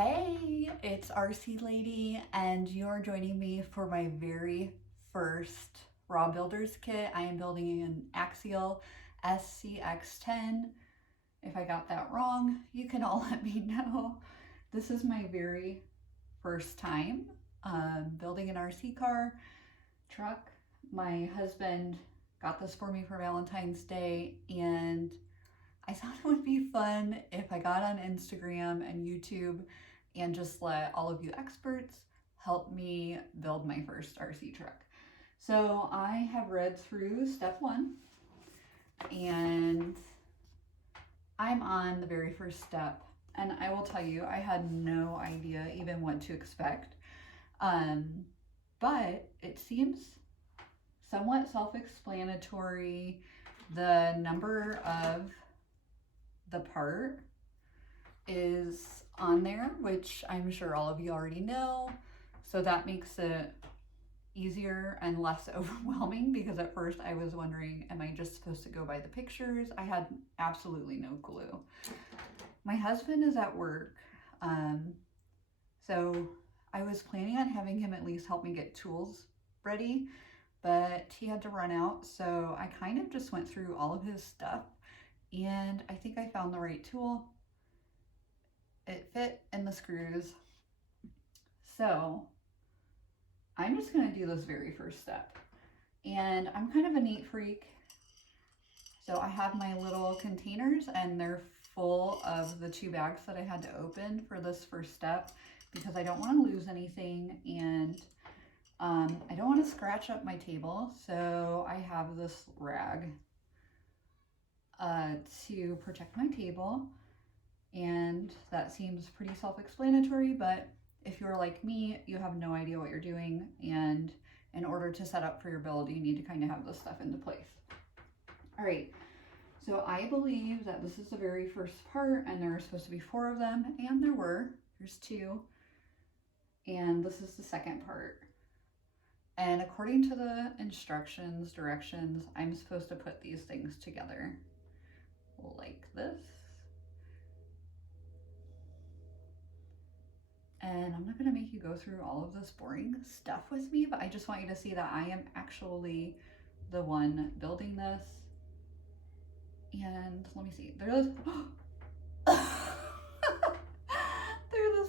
Hey, it's RC Lady, and you're joining me for my very first Raw Builders kit. I am building an Axial SCX10. If I got that wrong, you can all let me know. This is my very first time building an RC car truck. My husband got this for me for Valentine's Day, and I thought it would be fun if I got on Instagram and YouTube and just let all of you experts help me build my first RC truck. So I have read through step one, and I'm on the very first step. And I will tell you, I had no idea even what to expect. But it seems somewhat self-explanatory. The number of the part is on there, which I'm sure all of you already know. So that makes it easier and less overwhelming, because at first I was wondering, am I just supposed to go by the pictures? I had absolutely no clue. My husband is at work, so I was planning on having him at least help me get tools ready, but he had to run out, so I kind of just went through all of his stuff, and I think I found the right tool. It fit in the screws. So I'm just gonna do this very first step. And I'm kind of a neat freak. So I have my little containers, and they're full of the 2 bags that I had to open for this first step, because I don't want to lose anything, and I don't want to scratch up my table. So I have this rag to protect my table. And that seems pretty self-explanatory, but if you're like me, you have no idea what you're doing, and in order to set up for your build, you need to kind of have this stuff into place. All right, so I believe that this is the very first part, and there are supposed to be 4 of them, and there were. There's 2, and this is the second part. And according to the instructions, directions, I'm supposed to put these things together like this. And I'm not going to make you go through all of this boring stuff with me, but I just want you to see that I am actually the one building this. And let me see, they're the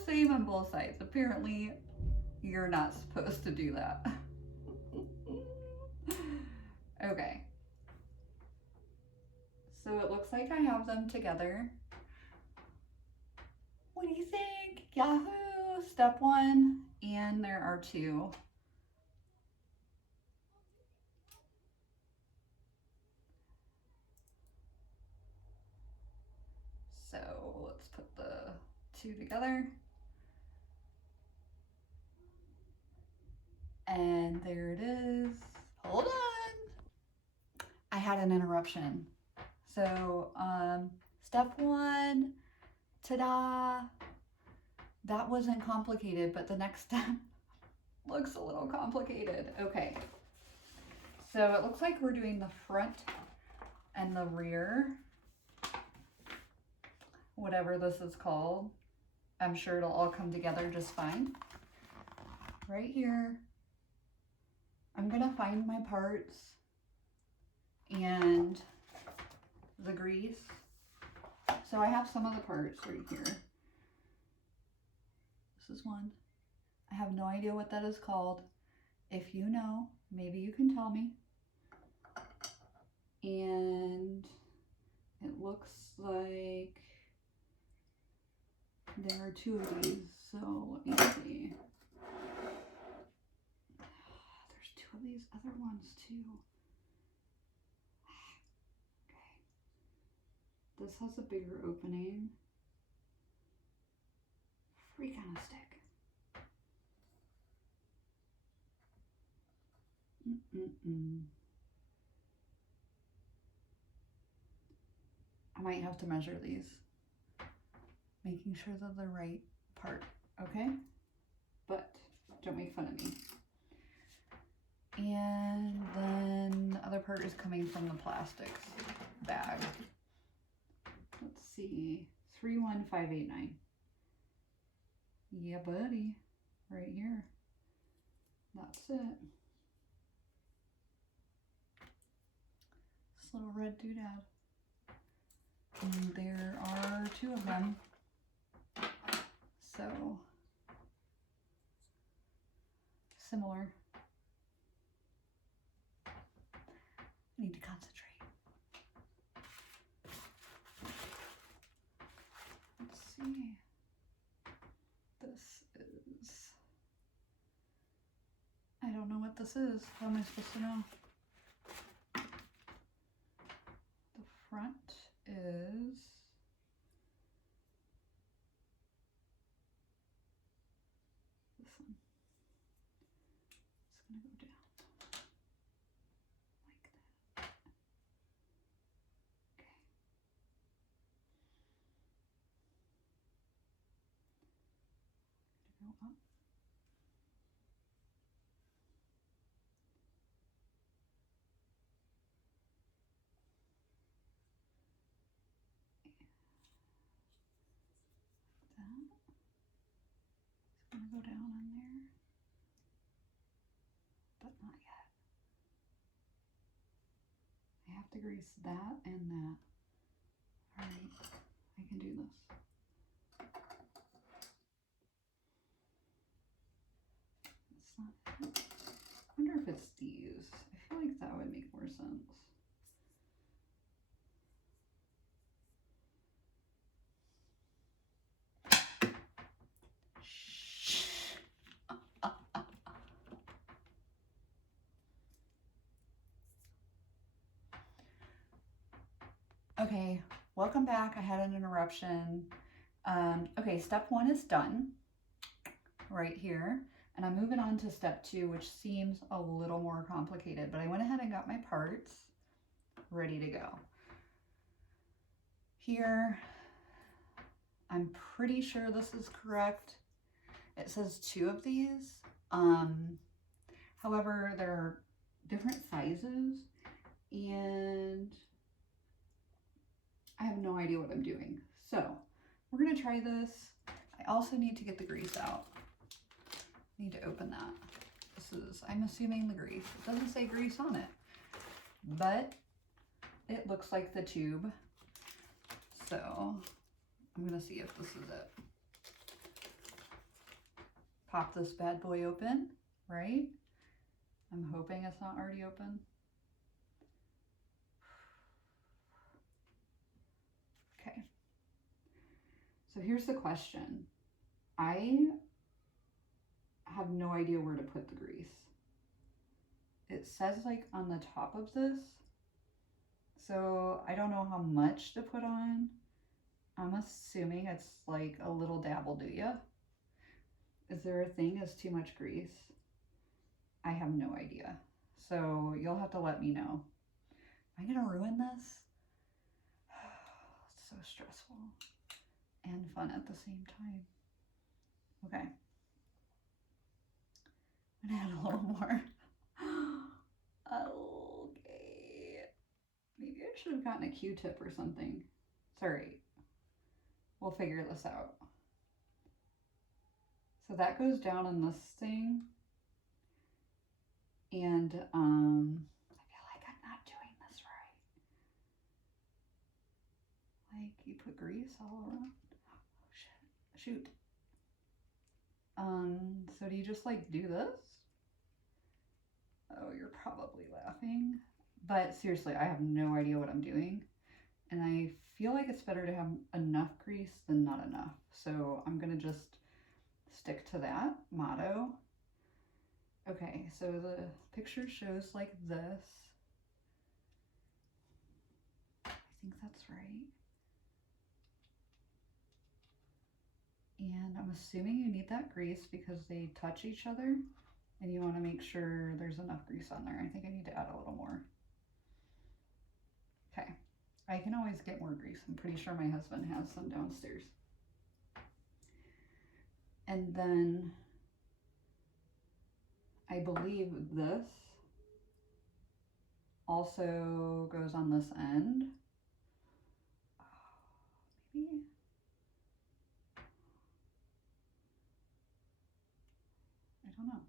same on both sides. Apparently, you're not supposed to do that. Okay. So it looks like I have them together. What do you think? Yahoo! Step 1, and there are 2. So let's put the 2 together. And there it is. Hold on. I had an interruption. So step 1, ta-da. That wasn't complicated, but the next step looks a little complicated. Okay. So it looks like we're doing the front and the rear, whatever this is called. I'm sure it'll all come together just fine. Right here, I'm gonna find my parts and the grease. So I have some of the parts right here. This is one. I have no idea what that is called. If you know, maybe you can tell me. And it looks like there are 2 of these, so let me see. There's 2 of these other ones too. Okay. This has a bigger opening. Freak on a stick. I might have to measure these, making sure they're the right part, okay? But don't make fun of me. And then the other part is coming from the plastics bag. Let's see, 31589. Yeah, buddy. Right here. That's it. This little red doodad. And there are 2 of them. So, similar. I need to concentrate. Let's see. This is... I don't know what this is. How am I supposed to know? The front is... this one. It's going to go down like that. Okay. Go up. That. It's going to go down in there, but not yet. I have to grease that and that. All right, I can do this. It's not it. I wonder if it's these. I feel like that would make more sense. Okay, welcome back. I had an interruption. Okay, step 1 is done right here. And I'm moving on to step 2, which seems a little more complicated, but I went ahead and got my parts ready to go. Here, I'm pretty sure this is correct. It says 2 of these. However, there are different sizes and I have no idea what I'm doing. So we're gonna try this. I also need to get the grease out. I need to open that. This is, I'm assuming, the grease. It doesn't say grease on it, but it looks like the tube. So I'm gonna see if this is it. Pop this bad boy open, right? I'm hoping it's not already open. Okay. So here's the question. I have no idea where to put the grease. It says like on the top of this. So I don't know how much to put on. I'm assuming it's like a little dabble, do ya? Is there a thing as too much grease? I have no idea. So you'll have to let me know. Am I gonna ruin this? It's so stressful and fun at the same time. Okay. I'm gonna add a little more. Okay. Maybe I should have gotten a Q-tip or something. It's all right. We'll figure this out. So that goes down in this thing. And I feel like I'm not doing this right. Like you put grease all around. Oh shit. Shoot. So do you just like do this? Oh, you're probably laughing. But seriously, I have no idea what I'm doing. And I feel like it's better to have enough grease than not enough. So I'm gonna just stick to that motto. Okay, so the picture shows like this. I think that's right. And I'm assuming you need that grease because they touch each other and you want to make sure there's enough grease on there. I think I need to add a little more. Okay, I can always get more grease. I'm pretty sure my husband has some downstairs. And then I believe this also goes on this end. Maybe. don't know.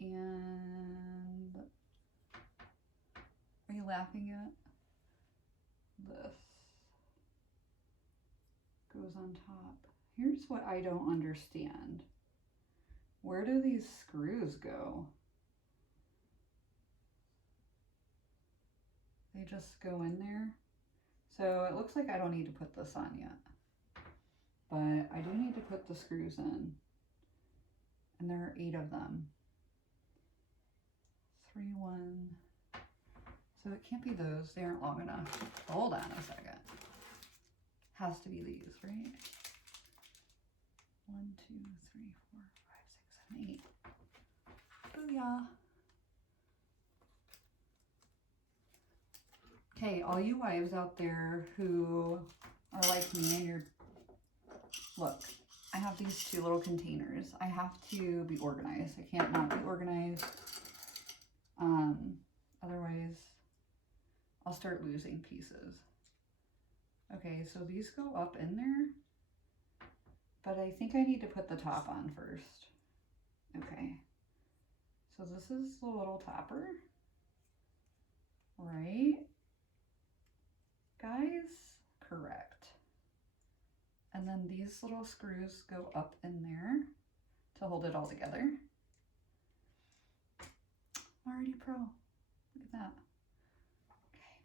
And are you laughing at this? Goes on top. Here's what I don't understand. Where do these screws go? They just go in there. So it looks like I don't need to put this on yet, but I do need to put the screws in, and there are 8 of them. 3, 1. So it can't be those. They aren't long enough. Hold on a second. Has to be these, right? 1, 2, 3, 4, 5, 6, 7, 8. Booyah. Okay, all you wives out there who are like me and look, I have these 2 little containers. I have to be organized. I can't not be organized. Otherwise I'll start losing pieces. Okay, so these go up in there, but I think I need to put the top on first. Okay, so this is the little topper, right? Guys, correct. And then these little screws go up in there to hold it all together. Already pro. Look at that. Okay.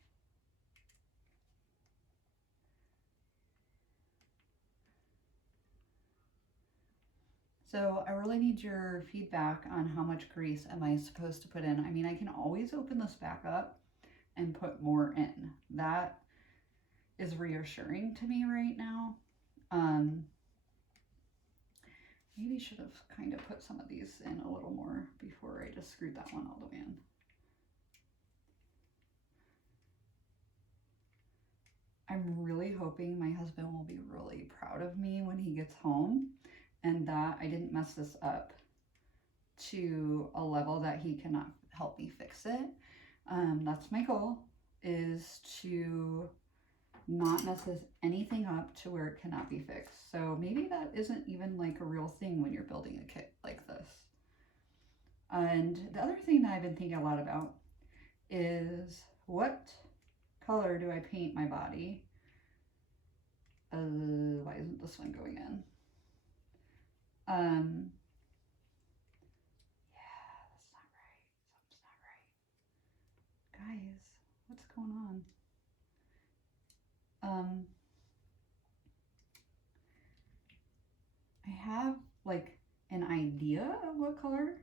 So I really need your feedback on how much grease am I supposed to put in. I mean, I can always open this back up and put more in. That is reassuring to me right now. Maybe should have kind of put some of these in a little more before I just screwed that one all the way in. I'm really hoping my husband will be really proud of me when he gets home and that I didn't mess this up to a level that he cannot help me fix it. That's my goal, is to not mess anything up to where it cannot be fixed. So maybe that isn't even like a real thing when you're building a kit like this. And the other thing that I've been thinking a lot about is, what color do I paint my body? Why isn't this one going in? Yeah, that's not right. Something's not right. Guys, what's going on? I have like an idea of what color,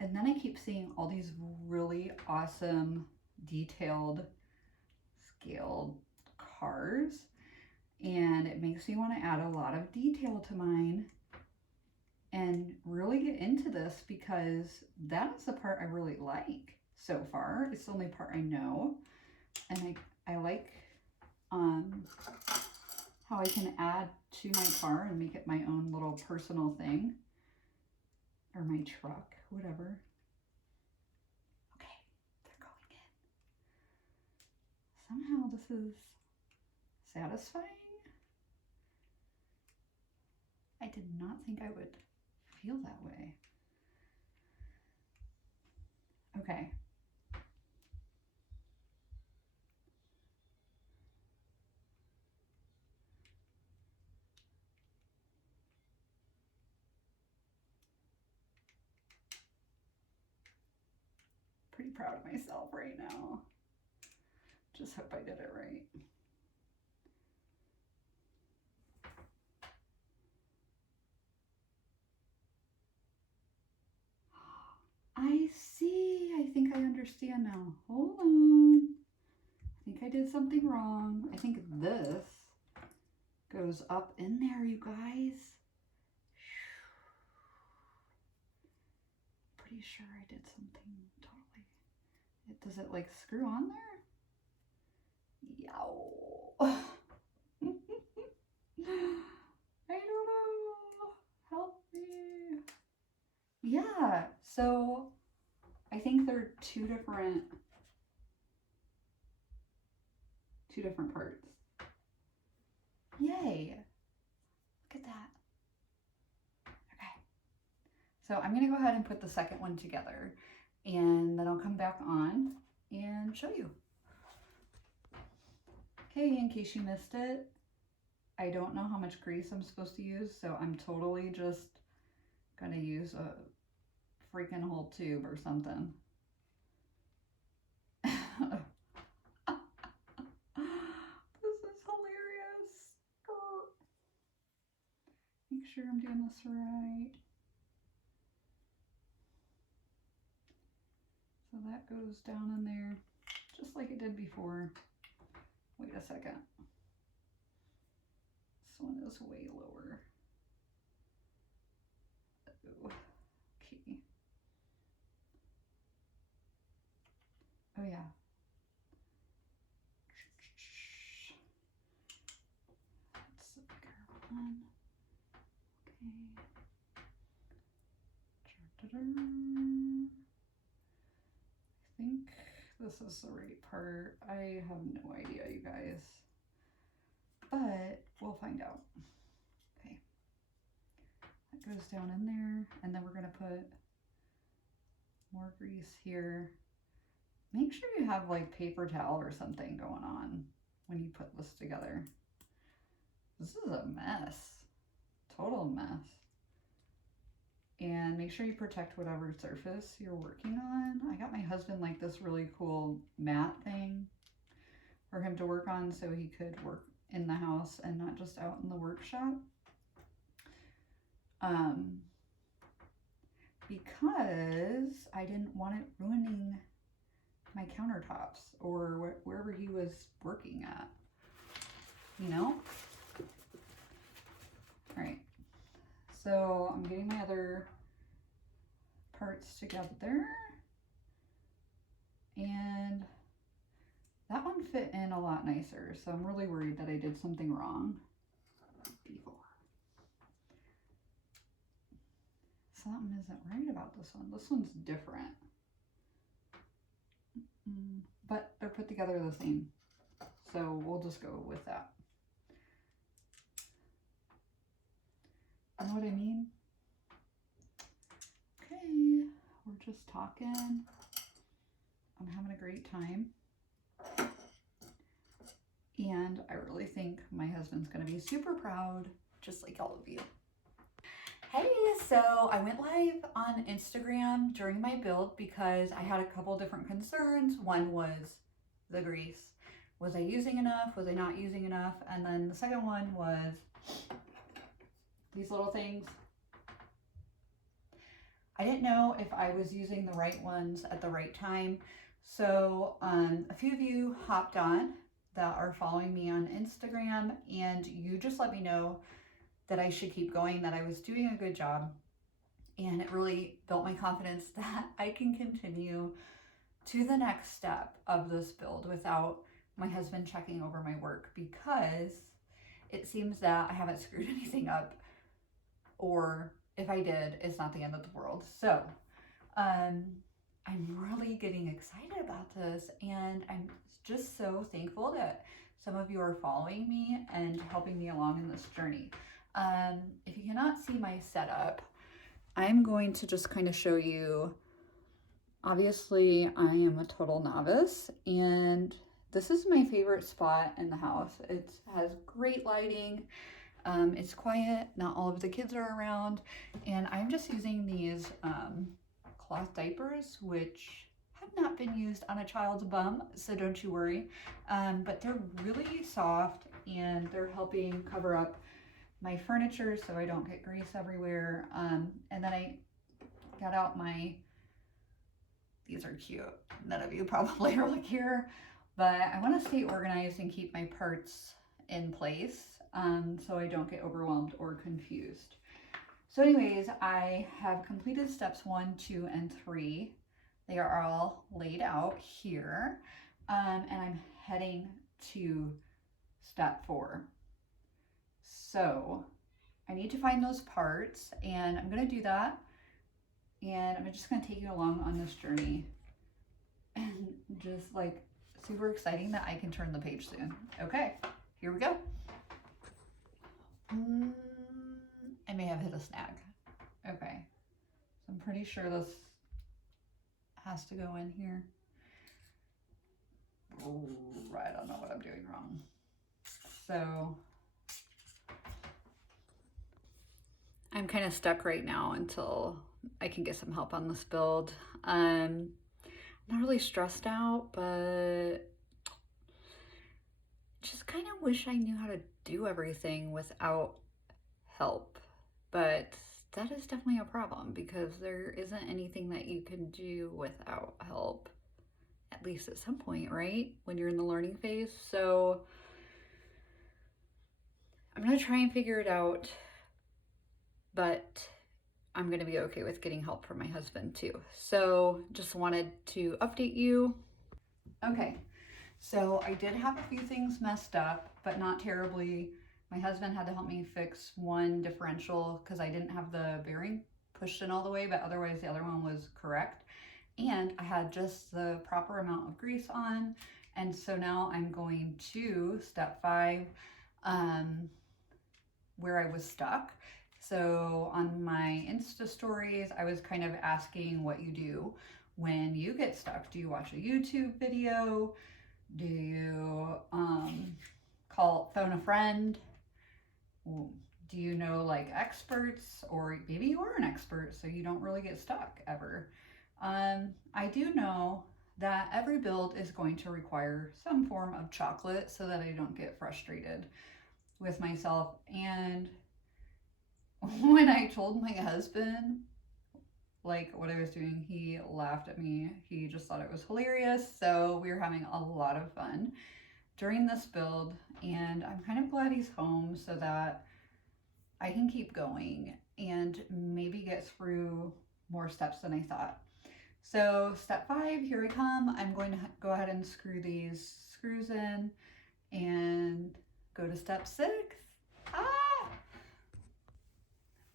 and then I keep seeing all these really awesome detailed scaled cars, and it makes me want to add a lot of detail to mine and really get into this, because that is the part I really like so far. It's the only part I know, and I like how I can add to my car and make it my own little personal thing, or my truck, whatever. Okay, they're going in. Somehow this is satisfying. I did not think I would feel that way. Okay. Pretty proud of myself right now. Just hope I did it right. I see. I think I understand now. Hold on. I think I did something wrong. I think this goes up in there, you guys. Pretty sure I did something totally. Does it like screw on there? Yow. I don't know. Help me. Yeah, so I think they're two different parts. Yay. Look at that. Okay. So I'm gonna go ahead and put the second one together, and then I'll come back on and show you. Okay, in case you missed it, I don't know how much grease I'm supposed to use, so I'm totally just gonna use a freaking whole tube or something. This is hilarious. Make sure I'm doing this right. So that goes down in there just like it did before. Wait a second. This one is way lower. Oh, okay. Oh yeah. That's the bigger one. Okay. I think this is the right part. I have no idea, you guys. But we'll find out. Okay. That goes down in there. And then we're going to put more grease here. Make sure you have like paper towel or something going on when you put this together. This is a mess. Total mess. And make sure you protect whatever surface you're working on. I got my husband like this really cool mat thing for him to work on so he could work in the house and not just out in the workshop. Because I didn't want it ruining my countertops or wherever he was working at, you know? All right, so I'm getting my other parts together, and that one fit in a lot nicer, so I'm really worried that I did something wrong before. Something isn't right about this one. This one's different. But they're put together the same, so we'll just go with that. You know what I mean? Okay, we're just talking. I'm having a great time. And I really think my husband's gonna be super proud, just like all of you. Hey, so I went live on Instagram during my build because I had a couple different concerns. One was the grease. Was I using enough? Was I not using enough? And then the second one was these little things. I didn't know if I was using the right ones at the right time. So a few of you hopped on that are following me on Instagram, and you just let me know that I should keep going, that I was doing a good job. And it really built my confidence that I can continue to the next step of this build without my husband checking over my work, because it seems that I haven't screwed anything up, or if I did, it's not the end of the world. So I'm really getting excited about this, and I'm just so thankful that some of you are following me and helping me along in this journey. If you cannot see my setup, I'm going to just kind of show you. Obviously, I am a total novice, and this is my favorite spot in the house. It has great lighting. It's quiet, not all of the kids are around, and I'm just using these cloth diapers, which have not been used on a child's bum, so don't you worry. But they're really soft, and they're helping cover up my furniture so I don't get grease everywhere. And then I got out these are cute. None of you probably really care, but I want to stay organized and keep my parts in place so I don't get overwhelmed or confused. So anyways, I have completed steps 1, 2, and 3. They are all laid out here, and I'm heading to step 4. So I need to find those parts, and I'm going to do that, and I'm just going to take you along on this journey, and just like super exciting that I can turn the page soon. Okay, here we go. I may have hit a snag. Okay, pretty sure this has to go in here. I don't know what I'm doing wrong. So I'm kind of stuck right now until I can get some help on this build. I'm not really stressed out, but just kind of wish I knew how to do everything without help. But that is definitely a problem because there isn't anything that you can do without help, at least at some point, right? When you're in the learning phase. So I'm gonna try and figure it out, but I'm gonna be okay with getting help from my husband too. So just wanted to update you. Okay, so I did have a few things messed up, but not terribly. My husband had to help me fix one differential because I didn't have the bearing pushed in all the way, but otherwise the other one was correct. And I had just the proper amount of grease on. And so now I'm going to step 5, where I was stuck. So on my Insta stories, I was kind of asking what you do when you get stuck. Do you watch a YouTube video? Do you phone a friend? Do you know like experts, or maybe you are an expert so you don't really get stuck ever? I do know that every build is going to require some form of chocolate so that I don't get frustrated with myself. And when I told my husband like what I was doing, he laughed at me. He just thought it was hilarious. So we were having a lot of fun during this build, and I'm kind of glad he's home so that I can keep going and maybe get through more steps than I thought. So step 5, here I come. I'm going to go ahead and screw these screws in and go to step 6.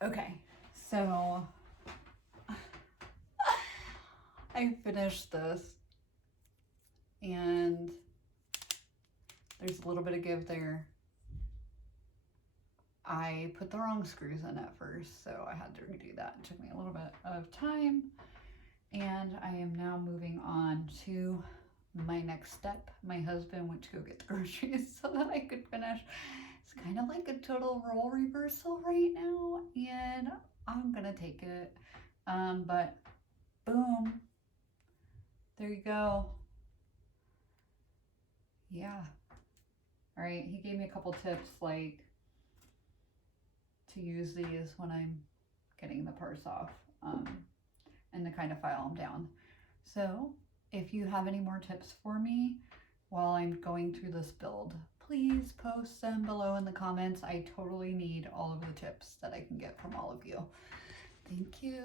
Okay, so I finished this and there's a little bit of give there. I put the wrong screws in at first, so I had to redo that. It took me a little bit of time, and I am now moving on to my next step. My husband went to go get the groceries so that I could finish. It's kind of like a total role reversal right now, and I'm gonna take it. But boom, there you go. Yeah. All right, he gave me a couple tips like to use these when I'm getting the parts off, and to kind of file them down. So if you have any more tips for me while I'm going through this build, please post them below in the comments. I totally need all of the tips that I can get from all of you. Thank you.